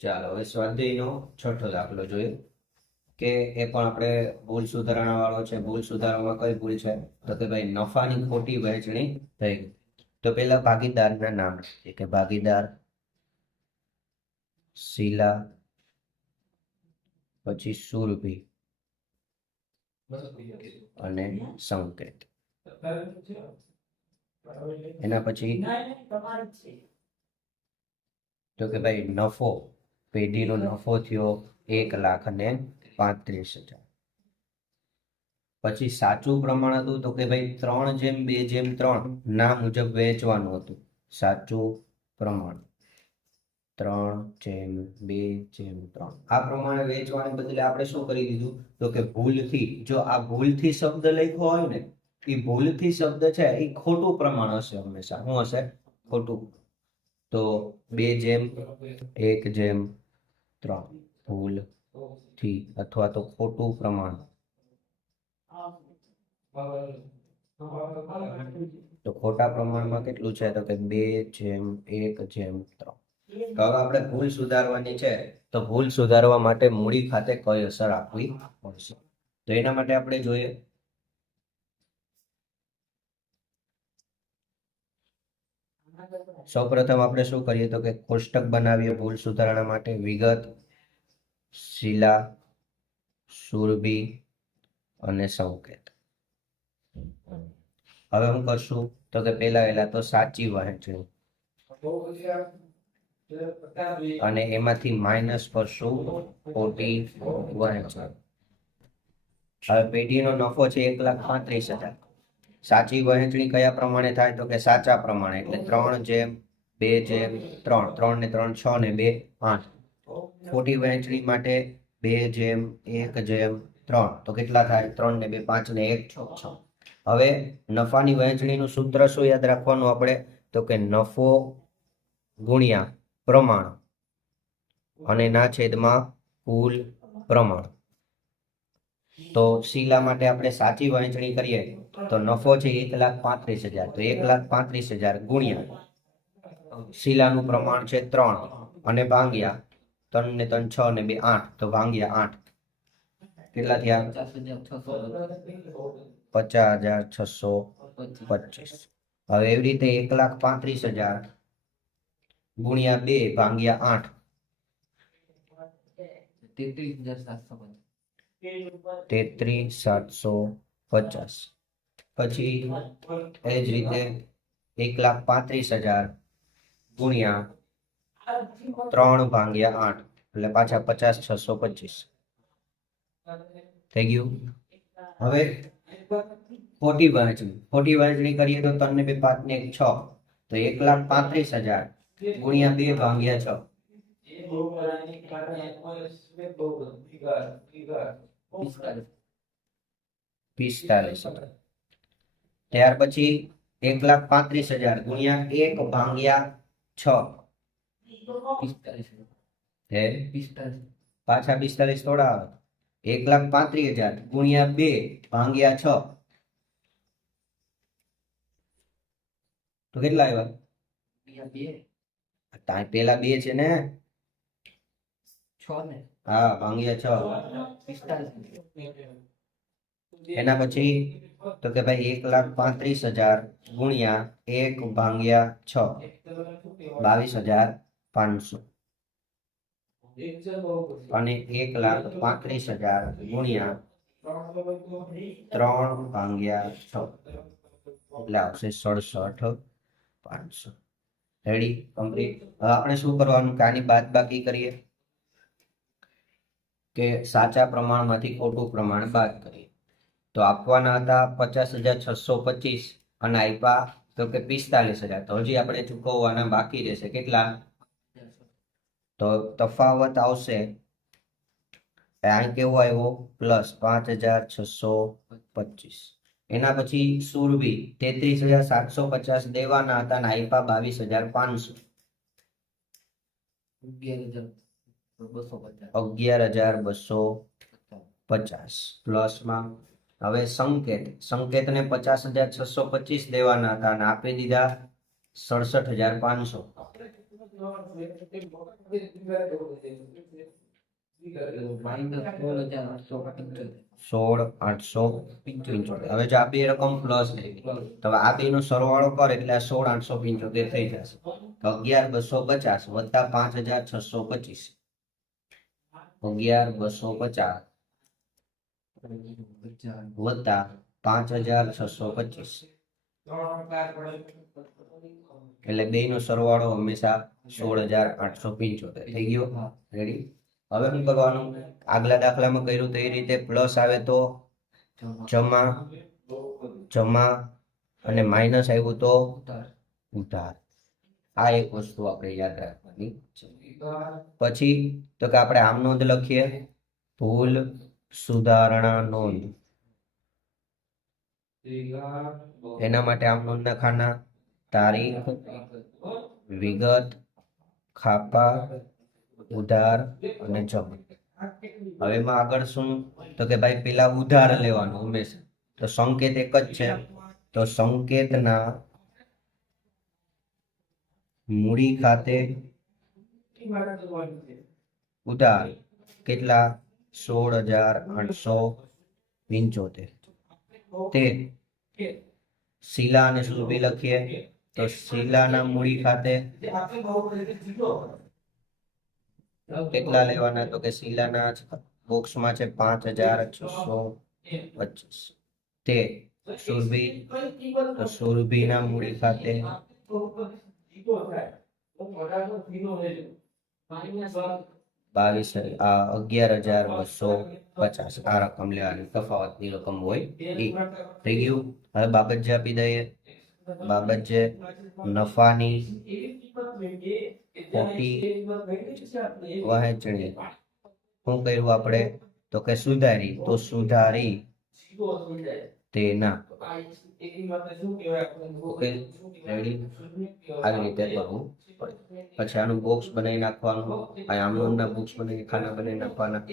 ચાલો, હવે સ્વાધ્યાયનો છઠ્ઠો દાખલો જોઈએ. કે એ પણ આપણે ભૂલ સુધારણા વાળો છે. ભૂલ સુધારવામાં કઈ ભૂલ છે? તો કે ભાઈ નફાની ખોટી વહેંચણી થઈ. તો પેલા ભાગીદારના નામ છે કે ભાગીદાર, શીલા, પછી સુરભી અને સંકેત. એના પછી? તો કે ભાઈ નફો. પેઢીનો નફો થયો એક લાખ અને પાંત્રીસ હજાર. પછી સાચું પ્રમાણ હતું તો કે ભાઈ ત્રણ જેમ બે જેમ ત્રણ ના મુજબ વેચવાનું હતું. સાચું પ્રમાણ. ત્રણ જેમ બે જેમ ત્રણ. આ પ્રમાણે વેચવાને બદલે આપણે શું કરી દીધું? તો કે ભૂલથી, જો આ ભૂલથી શબ્દ લખ્યો હોય ને એ ભૂલથી શબ્દ છે એ ખોટું પ્રમાણ હશે હંમેશા. શું હશે? ખોટું. તો બે જેમ, એક જેમ, ત્રણ. ભૂલથી અથવા તો ખોટું પ્રમાણ. તો ખોટા પ્રમાણમાં કેટલું છે? તો કે બે જેમ, એક જેમ, ત્રણ. તો હવે આપણે ભૂલ સુધારવાની છે. તો ભૂલ સુધારવા માટે મૂડી ખાતે કઈ અસર આપવી પડશે? તો એના માટે આપણે જોઈએ. સૌપ્રથમ આપણે શું કરીએ તો કે કોષ્ટક બનાવીએ ભૂલ સુધારણા માટે. વિગત, શિલા, સુરભી અને સંકેત. હવે હું કરશું તો કે પેલા પહેલા તો સાચી વહેંચણી અને એમાંથી માઇનસ કરશું ખોટી વહેંચણી હવે પેઢીનો નફો છે એક લાખ પાંત્રીસ હજાર. સાચી વહેંચણી કયા પ્રમાણે થાય? તો કે સાચા પ્રમાણે. એટલે ત્રણ જેમ, બે જેમ, ત્રણ. ત્રણ ને ત્રણ, છ ને બે, આઠ. ખોટી વહેંચણી માટે બે જેમ, એક જેમ, ત્રણ. તો કેટલા થાય? ત્રણ ને બે, પાંચ ને એક, છ. છ હવે નફાની વહેંચણીનું સૂત્ર શું યાદ રાખવાનું આપણે? તો કે નફો ગુણ્યા પ્રમાણ. અને ના છેદમાં કુલ પ્રમાણ. તો શીલા માટે આપણે સાચી વહેંચણી કરીએ તો નફો છે એક લાખ પાંત્રીસ હજાર. તો એક લાખ પાંત્રીસ હજાર ગુણ્યા શીલાનું પ્રમાણ છે ત્રણ અને ભાંગ્યા ત્રણ ને ત્રણ છ ને બે આઠ. તો ભાંગ્યા આઠ. કેટલા થયા? પચાસ હજાર છસો પચીસ. હવે એવી રીતે એક લાખ પાંત્રીસ હજાર ગુણ્યા બે ભાંગ્યા આઠ. તેત્રીસ સાતસો પચાસ પછી એ જ રીતે એક લાખ પાંત્રીસ હજાર ગુણ્યા ત્રણ ભાંગ્યા આઠ, એટલે પાછા પચાસ છસો પચીસ. થઈ ગયું? હવે ખોટી વહેંચણી ખોટી વહેંચણી કરીએ તો ત્રણ ને બે પાંચ ને છ, તો એક લાખ પાંત્રીસ હજાર ગુણ્યા બે ભાંગ્યા છ. પિસ્તાલીસ હજાર. ત્યાર પછી એક લાખ પાંત્રીસ હજાર ગુણ્યા એક ભાંગ્યા છ. હે? પાછા પિસ્તાલીસ થોડા આવે. એક લાખ પાંત્રીસ હજાર ગુણ્યા બે ભાંગ્યા છ. તો કેટલા આવ્યા? પેલા બે છે ને. હા ભાંગ્યા છ. એના પછી તો કે ભાઈ એક લાખ પાંત્રીસ હજાર ગુણ્યા એક ભાંગ્યા છ. બાવીસ હજાર પાંચસો. અને એક લાખ પાંત્રીસ હજાર ગુણ્યા ત્રણ ભાંગ્યા છ. એટલે આવશે સડસઠ પાંચસો. રેડી કમ્પ્લીટ હવે આપણે શું કરવાનું? કાની બાદ બાકી કરીએ? કે સાચા પ્રમાણમાંથી ખોટું પ્રમાણ બાદ કરીએ. તો આપવાના હતા પચાસ હજાર છસો પચીસ અને આપ્યા તો કે પિસ્તાલીસ હજાર. તો હજી આપણે ચૂકવવાના બાકી રહેશે. કેટલા? તો તફાવત આવશે. અહીં કેવો આવ્યો? પ્લસ પાંચ હજાર છસો પચીસ. એના પછી સુરભી તેત્રીસ હજાર સાતસો પચાસ દેવાના હતા અને આપ્યા બાવીસ હજાર પાંચસો. અગિયાર હજાર. બસો પચાસ. પ્લસમાં હવે સંકેત. સંકેતને પચાસ હજાર છસો પચીસ દેવાના હતા અને આપી દીધા સડસઠ હજાર પાંચસો. સોળ આઠસો હવે જો આ બે રકમ પ્લસ બે નો સરવાળો કર એટલે સોળ આઠસો પંચોતેર થઈ જશે. અગિયાર બસો પચાસ વત્તા પાંચ હજાર છસો પચીસ. અગિયાર બસો પચાસ વત્તા પાંચ હજાર છસો પચીસ. એટલે બે નો સરવાળો હંમેશા સોળ હજાર આઠસો પંચોતેર. થઈ ગયો? રેડી હવે શું કરવાનું? આગલા દાખલામાં કર્યું તો એ રીતે પ્લસ આવે તો જમા જમા અને માઇનસ આવ્યું તો ઉધાર આ એક વસ્તુ આપણે યાદ રાખવાની. છે. પછી તો કે આપણે આમ નોંધ લખીએ. ભૂલ સુધારણા નોંધ. એના માટે આમ નોંધ લખાના તારીખ, વિગત, ખાપા, ઉધાર અને જમા હવે એમાં આગળ શું? તો કે ભાઈ પેલા ઉધાર લેવાનું હંમેશા. તો સંકેત એક જ છે. તો સંકેતના મૂડી ખાતે ઉધાર કેટલા? સોળ હજાર આઠસો પંચોતેર તે શીલા અને સુરભી લખીએ? તો શીલાના મૂડી ખાતે કેટલા લેવાના? તો કે શીલાના બોક્સમાં છે પાંચ હજાર છસો પચીસ. તે સુરભી. તો સુરભીના મૂડી ખાતે બાવીસ આ અગિયાર હજાર બસો પચાસ આ રકમ લેવાની, તફાવતની રકમ હોય થઈ ગયું. હવે બાબત જે આપી દઈએ. બાબત જે નફાની ખોટી વહેંચણી શું કર્યું આપણે? તો કે સુધારી, તો સુધારી. તેના આવી રીતે કરવું પછી આનું બોક્સ બનાવી નાખવાનું. આ આમનોના બોક્સ બનાવી ખાના બનાવી નાખવાના.